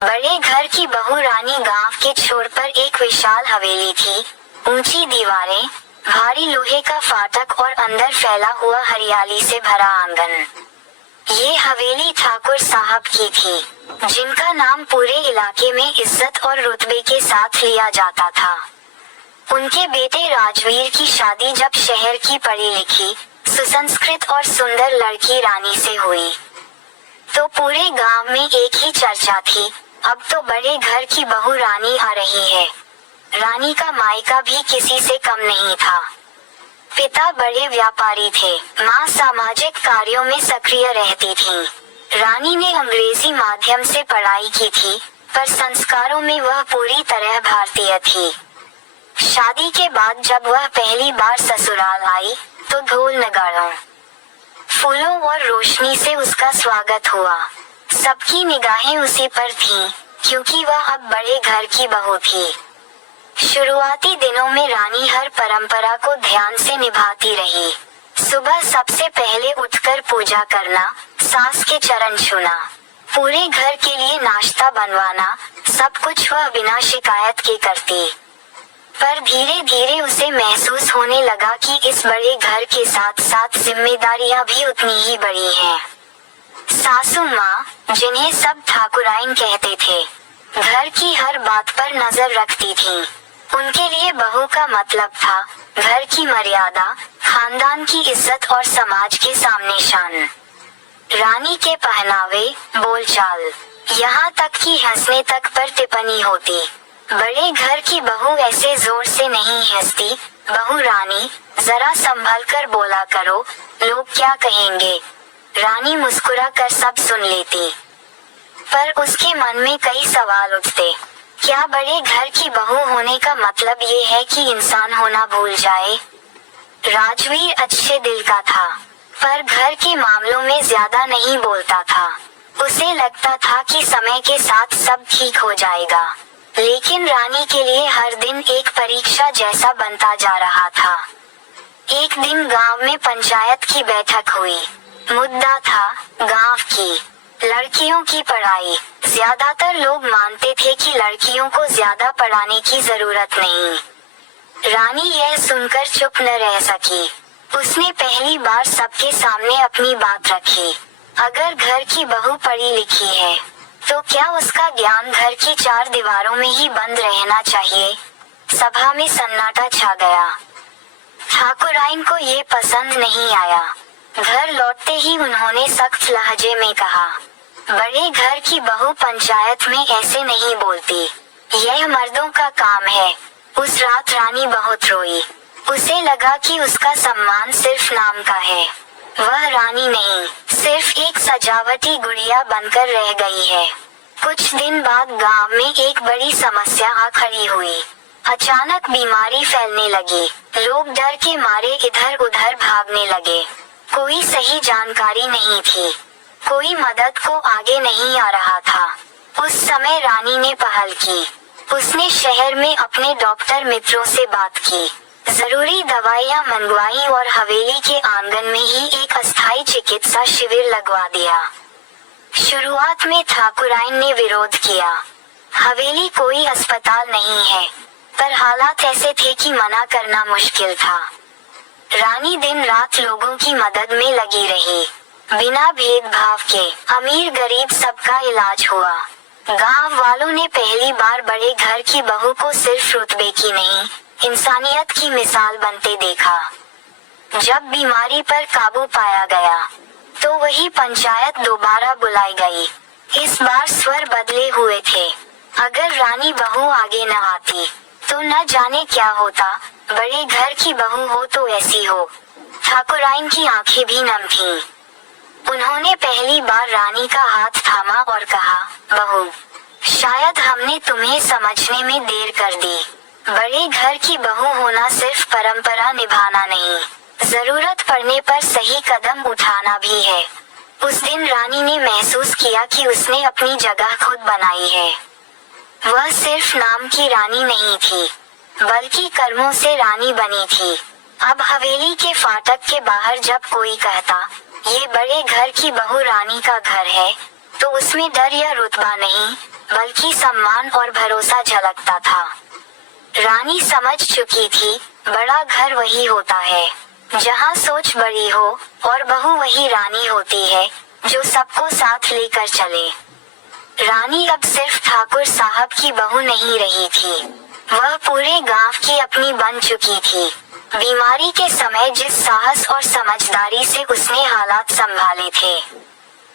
बड़े घर की बहू रानी गांव के छोर पर एक विशाल हवेली थी। ऊंची दीवारें, भारी लोहे का फाटक और अंदर फैला हुआ हरियाली से भरा आंगन। ये हवेली ठाकुर साहब की थी, जिनका नाम पूरे इलाके में इज्जत और रुतबे के साथ लिया जाता था। उनके बेटे राजवीर की शादी जब शहर की पढ़ी लिखी, सुसंस्कृत और सुंदर लड़की रानी से हुई, तो पूरे गांव में एक ही चर्चा थी, अब तो बड़े घर की बहू रानी आ रही है। रानी का मायका भी किसी से कम नहीं था। पिता बड़े व्यापारी थे, माँ सामाजिक कार्यों में सक्रिय रहती थीं। रानी ने अंग्रेजी माध्यम से पढ़ाई की थी, पर संस्कारों में वह पूरी तरह भारतीय थी। शादी के बाद जब वह पहली बार ससुराल आई, तो ढोल नगाड़ों, फूलों और रोशनी से उसका स्वागत हुआ। सबकी निगाहें उसी पर थीं, क्योंकि वह अब बड़े घर की बहू थी। शुरुआती दिनों में रानी हर परंपरा को ध्यान से निभाती रही। सुबह सबसे पहले उठकर पूजा करना, सास के चरण छूना, पूरे घर के लिए नाश्ता बनवाना, सब कुछ वह बिना शिकायत के करती। पर धीरे धीरे उसे महसूस होने लगा कि इस बड़े घर के साथ साथ जिम्मेदारियां भी उतनी ही बड़ी हैं। सासू माँ, जिन्हें सब ठाकुराइन कहते थे, घर की हर बात पर नजर रखती थीं। उनके लिए बहू का मतलब था घर की मर्यादा, खानदान की इज्जत और समाज के सामने शान। रानी के पहनावे, बोलचाल, यहाँ तक कि हंसने तक पर टिप्पणी होती। बड़े घर की बहू ऐसे जोर से नहीं हंसती, बहू रानी, जरा संभल कर बोला करो, लोग क्या कहेंगे। रानी मुस्कुरा कर सब सुन लेती, पर उसके मन में कई सवाल उठते। क्या बड़े घर की बहू होने का मतलब ये है कि इंसान होना भूल जाए? राजवीर अच्छे दिल का था, पर घर के मामलों में ज्यादा नहीं बोलता था। उसे लगता था कि समय के साथ सब ठीक हो जाएगा, लेकिन रानी के लिए हर दिन एक परीक्षा जैसा बनता जा रहा था। एक दिन गांव में पंचायत की बैठक हुई। मुद्दा था गांव की लड़कियों की पढ़ाई। ज्यादातर लोग मानते थे कि लड़कियों को ज्यादा पढ़ाने की जरूरत नहीं। रानी यह सुनकर चुप न रह सकी। उसने पहली बार सबके सामने अपनी बात रखी। अगर घर की बहू पढ़ी लिखी है, तो क्या उसका ज्ञान घर की चार दीवारों में ही बंद रहना चाहिए? सभा में सन्नाटा छा गया। ठाकुराइन को ये पसंद नहीं आया। घर लौटते ही उन्होंने सख्त लहजे में कहा, बड़े घर की बहू पंचायत में ऐसे नहीं बोलती, यह मर्दों का काम है। उस रात रानी बहुत रोई। उसे लगा कि उसका सम्मान सिर्फ नाम का है। वह रानी नहीं, सिर्फ एक सजावटी गुड़िया बनकर रह गई है। कुछ दिन बाद गांव में एक बड़ी समस्या आ खड़ी हुई। अचानक बीमारी फैलने लगी। लोग डर के मारे इधर उधर भागने लगे। कोई सही जानकारी नहीं थी, कोई मदद को आगे नहीं आ रहा था। उस समय रानी ने पहल की। उसने शहर में अपने डॉक्टर मित्रों से बात की, जरूरी दवाइयां मंगवाई और हवेली के आंगन में ही एक अस्थायी चिकित्सा शिविर लगवा दिया। शुरुआत में ठाकुराइन ने विरोध किया। हवेली कोई अस्पताल नहीं है, पर हालात ऐसे थे कि मना करना मुश्किल था। रानी दिन रात लोगों की मदद में लगी रही। बिना भेदभाव के अमीर गरीब सबका इलाज हुआ। गांव वालों ने पहली बार बड़े घर की बहू को सिर्फ रुतबे की नहीं, इंसानियत की मिसाल बनते देखा। जब बीमारी पर काबू पाया गया, तो वही पंचायत दोबारा बुलाई गई। इस बार स्वर बदले हुए थे। अगर रानी बहू आगे न आती, तो न जाने क्या होता। बड़े घर की बहू हो तो ऐसी हो। ठाकुराइन की आंखें भी नम थीं। उन्होंने पहली बार रानी का हाथ थामा और कहा, बहू, शायद हमने तुम्हें समझने में देर कर दी। बड़े घर की बहू होना सिर्फ परंपरा निभाना नहीं, जरूरत पड़ने पर सही कदम उठाना भी है। उस दिन रानी ने महसूस किया कि उसने अपनी जगह खुद बनाई है। वह सिर्फ नाम की रानी नहीं थी, बल्कि कर्मों से रानी बनी थी। अब हवेली के फाटक के बाहर जब कोई कहता, ये बड़े घर की बहू रानी का घर है, तो उसमें डर या रुतबा नहीं, बल्कि सम्मान और भरोसा झलकता था। रानी समझ चुकी थी, बड़ा घर वही होता है जहाँ सोच बड़ी हो, और बहू वही रानी होती है जो सबको साथ लेकर चले। रानी अब सिर्फ ठाकुर साहब की बहू नहीं रही थी, वह पूरे गांव की अपनी बन चुकी थी। बीमारी के समय जिस साहस और समझदारी से उसने हालात संभाले थे,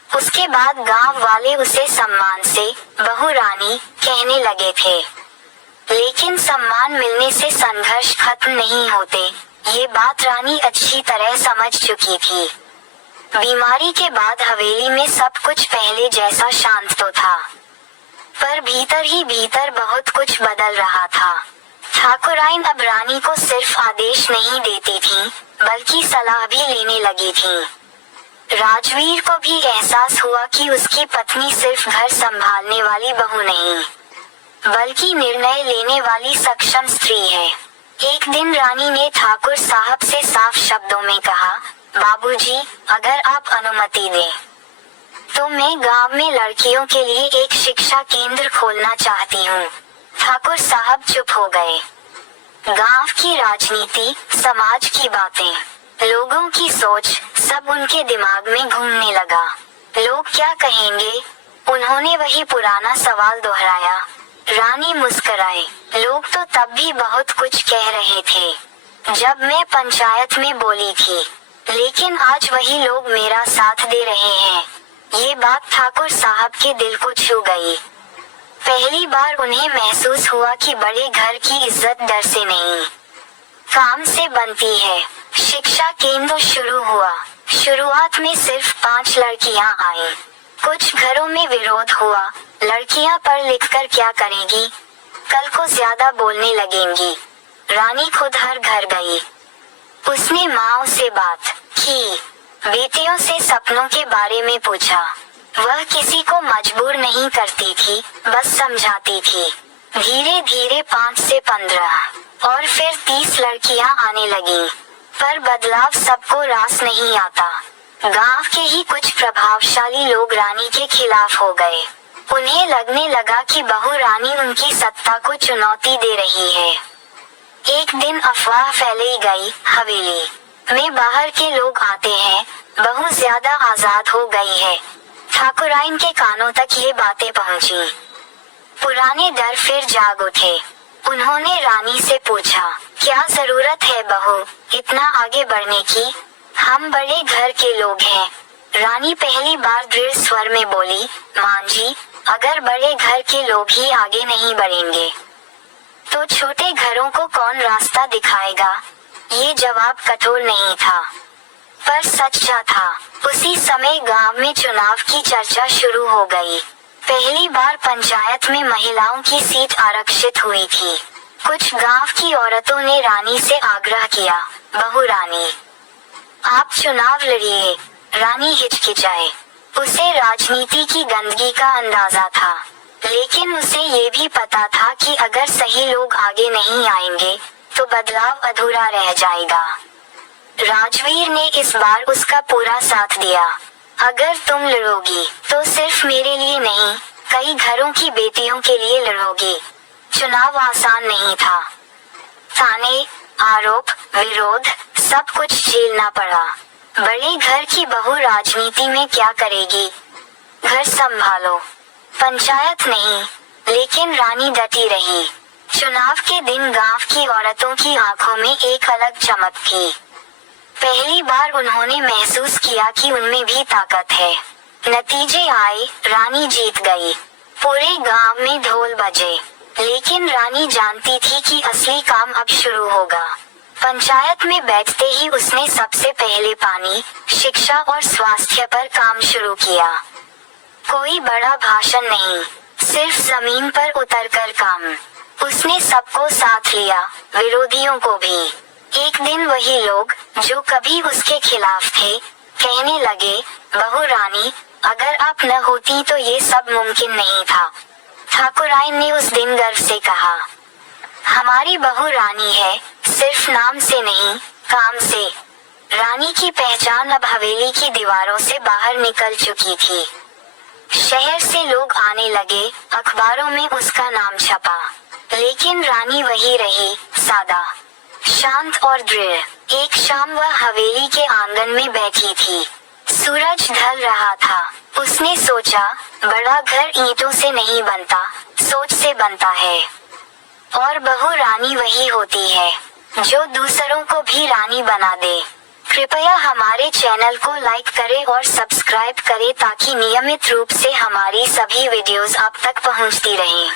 उसके बाद गांव वाले उसे सम्मान से बहू रानी कहने लगे थे। लेकिन सम्मान मिलने से संघर्ष खत्म नहीं होते, ये बात रानी अच्छी तरह समझ चुकी थी। बीमारी के बाद हवेली में सब कुछ पहले जैसा शांत तो था, पर भीतर ही भीतर बहुत कुछ बदल रहा था। ठाकुराइन अब रानी को सिर्फ आदेश नहीं देती थीं, बल्कि सलाह भी लेने लगी थीं। राजवीर को भी एहसास हुआ कि उसकी पत्नी सिर्फ घर संभालने वाली बहू नहीं, बल्कि निर्णय लेने वाली सक्षम स्त्री है। एक दिन रानी ने ठाकुर साहब से साफ शब्दों में कहा, बाबूजी, अगर आप अनुमति दें तो मैं गांव में लड़कियों के लिए एक शिक्षा केंद्र खोलना चाहती हूँ। ठाकुर साहब चुप हो गए। गांव की राजनीति, समाज की बातें, लोगों की सोच, सब उनके दिमाग में घूमने लगा। लोग क्या कहेंगे? उन्होंने वही पुराना सवाल दोहराया। रानी मुस्कुराए। लोग तो तब भी बहुत कुछ कह रहे थे जब मैं पंचायत में बोली थी, लेकिन आज वही लोग मेरा साथ दे रहे हैं। ये बात ठाकुर साहब के दिल को छू गई। पहली बार उन्हें महसूस हुआ कि बड़े घर की इज्जत डर से नहीं, काम से बनती है। शिक्षा केंद्र शुरू हुआ। शुरुआत में सिर्फ 5 लड़कियां आईं। कुछ घरों में विरोध हुआ, लड़कियां पढ़ लिखकर क्या करेगी, कल को ज्यादा बोलने लगेंगी। रानी खुद हर घर गई। उसने माँ से बात की, बेटियों से सपनों के बारे में पूछा। वह किसी को मजबूर नहीं करती थी, बस समझाती थी। धीरे धीरे 5 से 15 और फिर 30 लड़कियां आने लगीं। पर बदलाव सबको रास नहीं आता। गांव के ही कुछ प्रभावशाली लोग रानी के खिलाफ हो गए। उन्हें लगने लगा कि बहू रानी उनकी सत्ता को चुनौती दे रही है। एक दिन अफवाह फैलाई गई, हवेली में बाहर के लोग आते हैं, बहू ज्यादा आजाद हो गई है। ठाकुराइन के कानों तक ये बातें पहुंची। पुराने डर फिर जाग उठे। उन्होंने रानी से पूछा, क्या जरूरत है बहू इतना आगे बढ़ने की? हम बड़े घर के लोग हैं। रानी पहली बार दृढ़ स्वर में बोली, मां जी, अगर बड़े घर के लोग ही आगे नहीं बढ़ेंगे तो छोटे घरों को कौन रास्ता दिखाएगा? ये जवाब कठोर नहीं था, पर सच्चा था। उसी समय गांव में चुनाव की चर्चा शुरू हो गई। पहली बार पंचायत में महिलाओं की सीट आरक्षित हुई थी। कुछ गांव की औरतों ने रानी से आग्रह किया, बहू रानी, आप चुनाव लड़िए। रानी हिचकिचाए। उसे राजनीति की गंदगी का अंदाजा था, लेकिन उसे ये भी पता था कि अगर सही लोग आगे नहीं आएंगे तो बदलाव अधूरा रह जाएगा। राजवीर ने इस बार उसका पूरा साथ दिया। अगर तुम लड़ोगी तो सिर्फ मेरे लिए नहीं, कई घरों की बेटियों के लिए लड़ोगी। चुनाव आसान नहीं था। ताने, आरोप, विरोध, सब कुछ झेलना पड़ा। बड़े घर की बहू राजनीति में क्या करेगी? घर संभालो, पंचायत नहीं। लेकिन रानी डटी रही। चुनाव के दिन गांव की औरतों की आंखों में एक अलग चमक थी। पहली बार उन्होंने महसूस किया कि उनमें भी ताकत है। नतीजे आए, रानी जीत गई। पूरे गांव में ढोल बजे, लेकिन रानी जानती थी कि असली काम अब शुरू होगा। पंचायत में बैठते ही उसने सबसे पहले पानी, शिक्षा और स्वास्थ्य पर काम शुरू किया। कोई बड़ा भाषण नहीं, सिर्फ जमीन पर उतरकर काम। उसने सबको साथ लिया, विरोधियों को भी। एक दिन वही लोग जो कभी उसके खिलाफ थे कहने लगे, बहू रानी, अगर आप न होती तो ये सब मुमकिन नहीं था। ठाकुराइन ने उस दिन गर्व से कहा, हमारी बहू रानी है, सिर्फ नाम से नहीं, काम से। रानी की पहचान अब हवेली की दीवारों से बाहर निकल चुकी थी। शहर से लोग आने लगे, अखबारों में उसका नाम छपा। लेकिन रानी वही रही, सादा, शांत और दृढ़। एक शाम वह हवेली के आंगन में बैठी थी। सूरज ढल रहा था। उसने सोचा, बड़ा घर ईंटों से नहीं बनता, सोच से बनता है। और बहू रानी वही होती है, जो दूसरों को भी रानी बना दे। कृपया हमारे चैनल को लाइक करें और सब्सक्राइब करें ताकि नियमित रूप से हमारी सभी वीडियोस आप तक पहुंचती रहें।